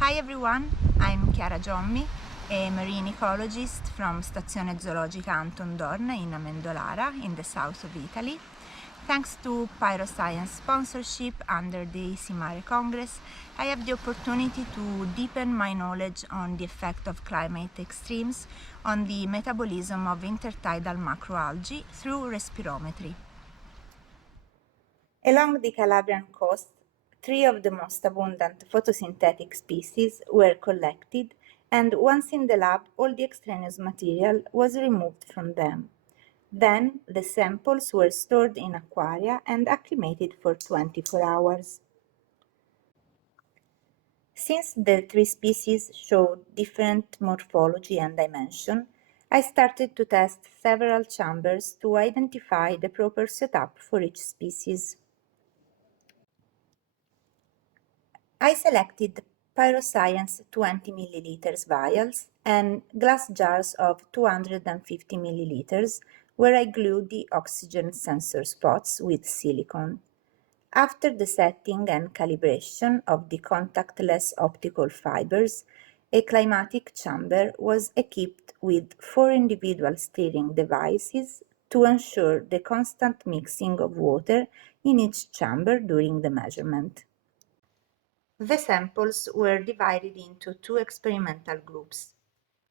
Hi everyone, I'm Chiara Giommi, a marine ecologist from Stazione Zoologica Anton Dorn in Amendolara in the south of Italy. Thanks to PyroScience sponsorship under the Mare Congress, I have the opportunity to deepen my knowledge on the effect of climate extremes on the metabolism of intertidal macroalgae through respirometry. Along the Calabrian coast, 3 of the most abundant photosynthetic species were collected, and once in the lab, all the extraneous material was removed from them. Then, the samples were stored in aquaria and acclimated for 24 hours. Since the 3 species showed different morphology and dimension, I started to test several chambers to identify the proper setup for each species. I selected PyroScience 20 ml vials and glass jars of 250 ml where I glued the oxygen sensor spots with silicone. After the setting and calibration of the contactless optical fibers, a climatic chamber was equipped with 4 individual steering devices to ensure the constant mixing of water in each chamber during the measurement. The samples were divided into 2 experimental groups.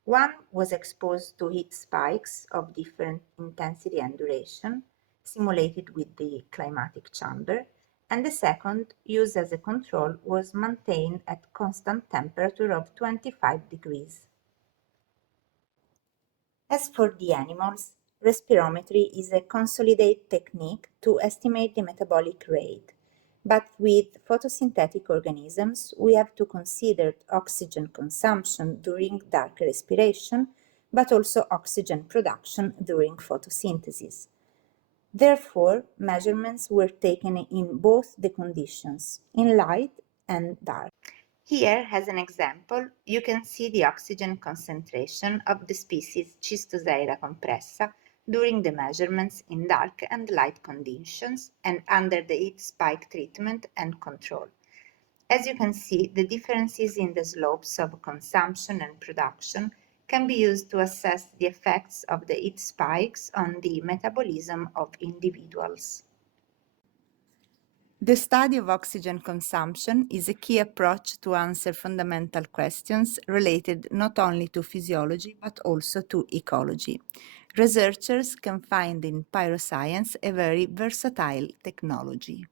One was exposed to heat spikes of different intensity and duration, simulated with the climatic chamber, and the second, used as a control, was maintained at constant temperature of 25 degrees. As for the animals, respirometry is a consolidated technique to estimate the metabolic rate. But with photosynthetic organisms, we have to consider oxygen consumption during dark respiration, but also oxygen production during photosynthesis. Therefore, measurements were taken in both the conditions, in light and dark. Here, as an example, you can see the oxygen concentration of the species Schistoseira compressa during the measurements in dark and light conditions and under the heat spike treatment and control. As you can see, the differences in the slopes of consumption and production can be used to assess the effects of the heat spikes on the metabolism of individuals. The study of oxygen consumption is a key approach to answer fundamental questions related not only to physiology but also to ecology. Researchers can find in PyroScience a very versatile technology.